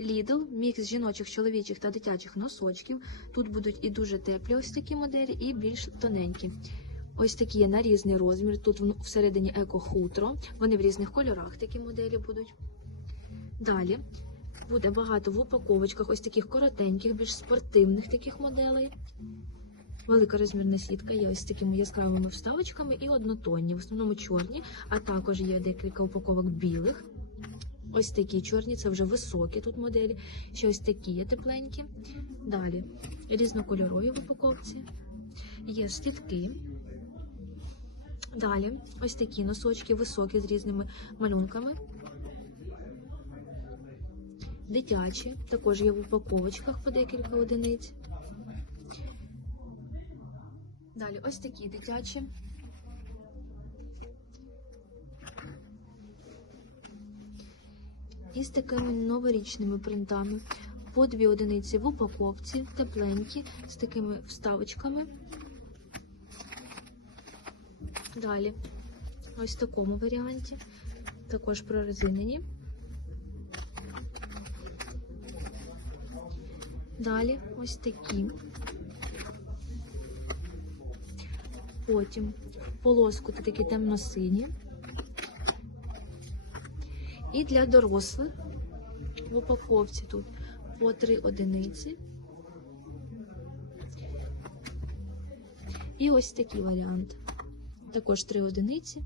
Lidl, мікс жіночих, чоловічих та дитячих носочків. Тут будуть і дуже теплі ось такі моделі, і більш тоненькі. Ось такі є на різний розмір. Тут всередині еко-хутро. Вони в різних кольорах такі моделі будуть. Далі буде багато в упаковочках, ось таких коротеньких, більш спортивних таких моделей. Велика розмірна сітка є ось такими яскравими вставочками і однотонні, в основному чорні, а також є декілька упаковок білих. Ось такі чорні, це вже високі тут моделі. Ще ось такі є тепленькі. Далі різнокольорові в упаковці. Є стітки. Далі ось такі носочки високі з різними малюнками. Дитячі, також є в упаковочках по декілька одиниць. Далі ось такі дитячі. І з такими новорічними принтами. По дві одиниці в упаковці, тепленькі, з такими вставочками. Далі, ось в такому варіанті. Також прорезинені. Далі ось такі. Потім в полоску такі темно-сині. І для дорослих в упаковці тут по три одиниці. І ось такий варіант. Також три одиниці.